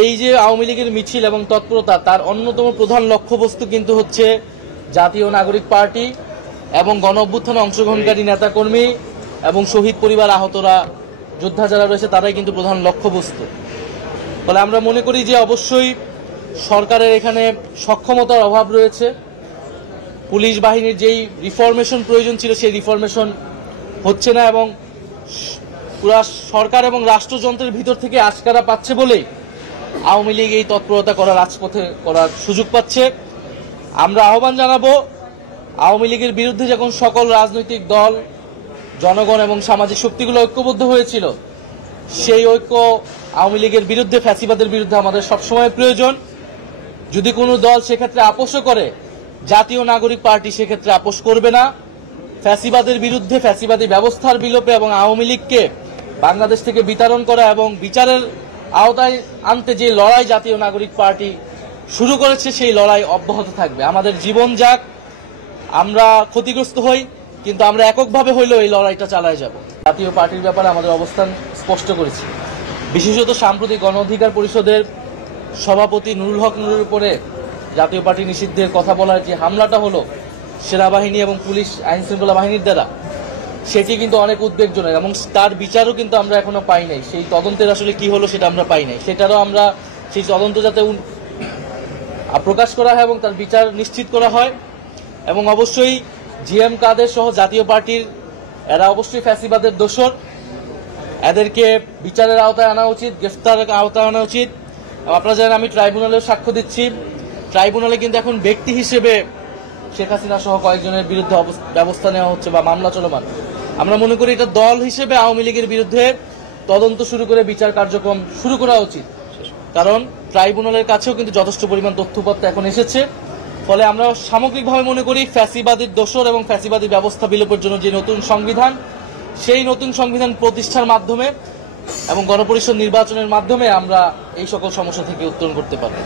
এই যে আওয়ামী লীগের মিছিল এবং তৎপরতা, তার অন্যতম প্রধান লক্ষ্যবস্তু কিন্তু হচ্ছে জাতীয় নাগরিক পার্টি এবং গণ অভ্যুত্থানে অংশগ্রহণকারী নেতাকর্মী এবং শহীদ পরিবার, আহতরা, যোদ্ধা যারা রয়েছে তারাই কিন্তু প্রধান লক্ষ্যবস্তু। ফলে আমরা মনে করি যে অবশ্যই সরকারের এখানে সক্ষমতার অভাব রয়েছে। পুলিশ বাহিনীর যেই রিফরমেশন প্রয়োজন ছিল সেই রিফরমেশন হচ্ছে না এবং পুরা সরকার এবং রাষ্ট্রযন্ত্রের ভিতর থেকে আশকারা পাচ্ছে বলেই আওয়ামী লীগ এই তৎপরতা করার রাজপথে করার সুযোগ পাচ্ছে। আমরা আহ্বান জানাবো, আওয়ামী লীগের বিরুদ্ধে যখন সকল রাজনৈতিক দল, জনগণ এবং সামাজিক শক্তিগুলো ঐক্যবদ্ধ হয়েছিল, সেই ঐক্য আওয়ামী লীগের বিরুদ্ধে, ফ্যাসিবাদের বিরুদ্ধে আমাদের সবসময় প্রয়োজন। যদি কোনো দল সেক্ষেত্রে আপোষও করে, জাতীয় নাগরিক পার্টি সেক্ষেত্রে আপোষ করবে না। ফ্যাসিবাদের বিরুদ্ধে, ফ্যাসিবাদী ব্যবস্থার বিলোপে এবং আওয়ামী লীগকে বাংলাদেশ থেকে বিতাড়ন করা এবং বিচারের আওতায় আনতে যে লড়াই জাতীয় নাগরিক পার্টি শুরু করেছে, সেই লড়াই অব্যাহত থাকবে। আমাদের জীবন যাক, আমরা ক্ষতিগ্রস্ত হই, কিন্তু আমরা এককভাবে হইলেও এই লড়াইটা চালায় যাব। জাতীয় পার্টির ব্যাপারে আমাদের অবস্থান স্পষ্ট করেছি। বিশেষত সাম্প্রতিক গণ অধিকার পরিষদের সভাপতি নুরুল হক নুরের উপরে জাতীয় পার্টি নিষিদ্ধের কথা বলার যে হামলাটা হলো সেনাবাহিনী এবং পুলিশ আইনশৃঙ্খলা বাহিনীর দ্বারা, সেটি কিন্তু অনেক উদ্বেগজনক এবং তার বিচারও কিন্তু আমরা এখনো পাই নাই। সেই তদন্তের আসলে কি হলো সেটা আমরা পাই নাই। সেটারও আমরা সেই তদন্ত যাতে প্রকাশ করা হয় এবং তার বিচার নিশ্চিত করা হয়। এবং অবশ্যই জিএম কাদের সহ জাতীয় পার্টির এরা অবশ্যই ফ্যাসিবাদের দোসর, এদেরকে বিচারের আওতায় আনা উচিত, গ্রেফতারের আওতায় আনা উচিত। আপনারা জানেন আমি ট্রাইব্যুনালের সাক্ষ্য দিচ্ছি। ট্রাইব্যুনালে কিন্তু এখন ব্যক্তি হিসেবে শেখ হাসিনা সহ কয়েকজনের বিরুদ্ধে ব্যবস্থা নেওয়া হচ্ছে বা মামলা চলমান। আমরা মনে করি এটা দল হিসেবে আওয়ামী লীগের বিরুদ্ধে তদন্ত শুরু করে বিচার কার্যক্রম শুরু করা উচিত, কারণ ট্রাইব্যুনালের কাছেও কিন্তু যথেষ্ট পরিমাণ তথ্যপত্র এখন এসেছে। ফলে আমরা সামগ্রিকভাবে মনে করি ফ্যাসিবাদীর দোসর এবং ফ্যাসিবাদী ব্যবস্থা বিলোপের জন্য যে নতুন সংবিধান, সেই নতুন সংবিধান প্রতিষ্ঠার মাধ্যমে এবং গণপরিষদ নির্বাচনের মাধ্যমে আমরা এই সকল সমস্যা থেকে উত্তরণ করতে পারব।